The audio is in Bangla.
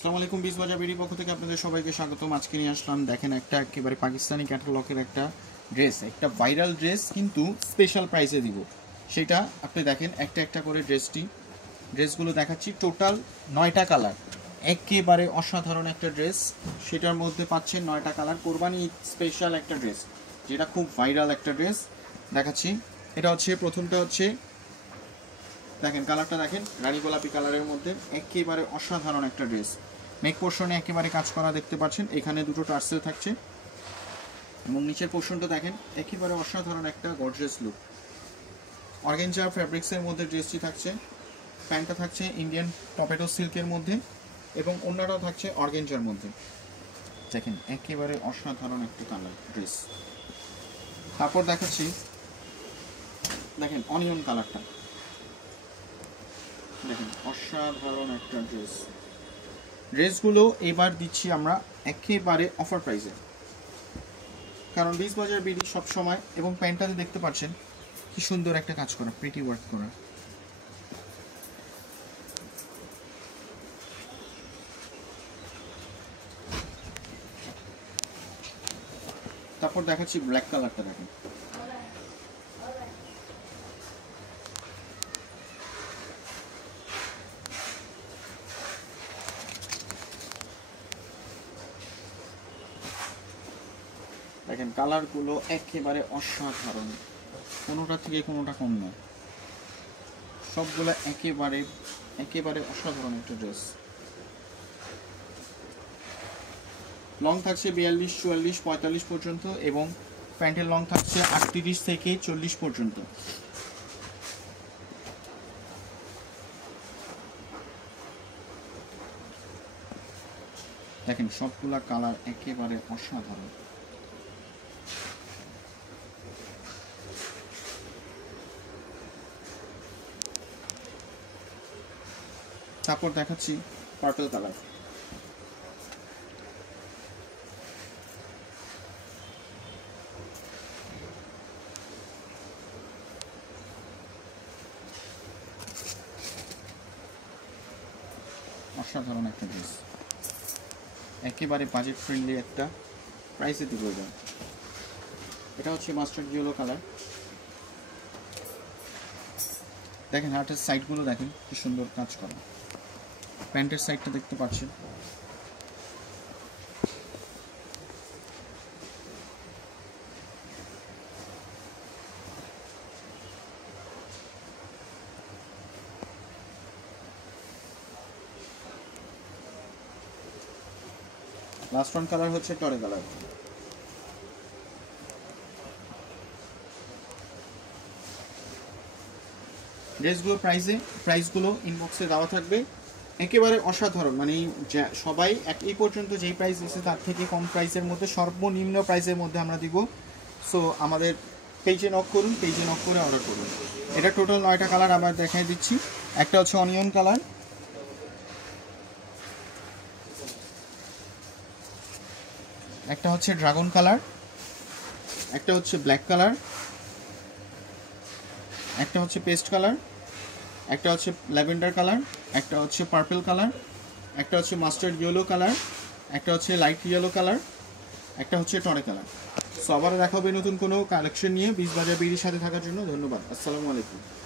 আসসালামু আলাইকুম, বিশ বাজার বিডি পক্ষ থেকে আপনাদের সবাইকে স্বাগতম। আজকে নিয়ে আসলাম, দেখেন, একটা একেবারে পাকিস্তানি ক্যাটালগের একটা ড্রেস, একটা ভাইরাল ড্রেস, কিন্তু স্পেশাল প্রাইসে দিব। সেটা আপনি দেখেন, একটা একটা করে ড্রেসগুলো দেখাচ্ছি। টোটাল 9টা কালার, একেবারে অসাধারণ একটা ড্রেস। সেটার মধ্যে পাচ্ছেন 9টা কালার, কোরবানি স্পেশাল একটা ড্রেস, যেটা খুব ভাইরাল একটা ড্রেস দেখাচ্ছি। এটা হচ্ছে প্রথমটা, হচ্ছে দেখেন কালারটা, দেখেন রানী গোলাপি কালারের মধ্যে একেবারে অসাধারণ একটা ড্রেস। নেক পোর্শনে একেবারে কাজ করা দেখতে পাচ্ছেন, এখানে দুটো টার্সেল থাকছে এবং নিচের পোর্শনটা দেখেন একেবারে অসাধারণ একটা গর্জিয়াস লুক। অর্গানজা ফ্যাব্রিক্সের মধ্যে ড্রেসটি থাকছে। প্যান্টটা থাকছে ইন্ডিয়ান টপেটো সিল্কের মধ্যে এবং অন্যটাও থাকছে অর্গানজার মধ্যে। দেখেন একেবারে অসাধারণ একটা কালার ড্রেস। তারপর দেখাচ্ছি, দেখেন অনিয়ন কালারটা, দেখেন অসাধারণ একটা ড্রেসগুলো এবার দিচ্ছি আমরা একেবারে অফার প্রাইসে, কারণ বিশ বাজার বিডি সবসময়। এবং প্যান্টটাতে দেখতে পাচ্ছেন কি সুন্দর একটা কাজ করা, প্রিটি ওয়ার্ক করা। তারপর দেখাচ্ছি ব্ল্যাক কালারটা, দেখেন দেখেন কালারগুলো একেবারে অসাধারণ, কোনোটা থেকে কোনোটা কম নয়, সবগুলো একেবারে একেবারে অসাধারণ একটা ড্রেস। লং থাকছে 42, 44, 45 পর্যন্ত এবং প্যান্টের লং থাকছে 38 থেকে 40 পর্যন্ত। দেখেন সবগুলা কালার একেবারে অসাধারণ। তারপর দেখাচ্ছি পার্পল কালার, অসাধারণ একটা ড্রেস, একেবারে বাজেট ফ্রেন্ডলি একটা প্রাইসে দিব। এটা হচ্ছে মাস্টার্ড ইয়েলো কালার। দেখেন হার্টের সাইডগুলো দেখেন কি সুন্দর কাজ করা, প্যান্টের সাইডটা দেখতে পাচ্ছেন। লাস্ট ওয়ান কালার হচ্ছে টরে কালার। ড্রেসগুলো প্রাইসগুলো ইনবক্সে দেওয়া থাকবে। একেবারে অসাধারণ, মানে সবাই এই পর্যন্ত যেই প্রাইস দিচ্ছে তার থেকে কম প্রাইসের মধ্যে, সর্বনিম্ন প্রাইসের মধ্যে আমরা দিব। সো আমাদের পেজে নক করুন, পেজে নক করে অর্ডার করুন। এটা টোটাল 9টা কালার আবার দেখাই দিচ্ছি। একটা হচ্ছে অনিয়ন কালার, একটা হচ্ছে ড্রাগন কালার, একটা হচ্ছে ব্ল্যাক কালার, একটা হচ্ছে পেস্ট কালার, একটা হচ্ছে ল্যাভেন্ডার কালার, একটা হচ্ছে পার্পল কালার, একটা হচ্ছে মাস্টার্ড ইয়েলো কালার, একটা হচ্ছে লাইট ইয়েলো কালার, একটা হচ্ছে টরে কালার। সো আবার দেখা হবে নতুন কোনো কালেকশন নিয়ে। বিশ বাজার বিডির সাথে থাকার জন্য ধন্যবাদ। আসসালামু আলাইকুম।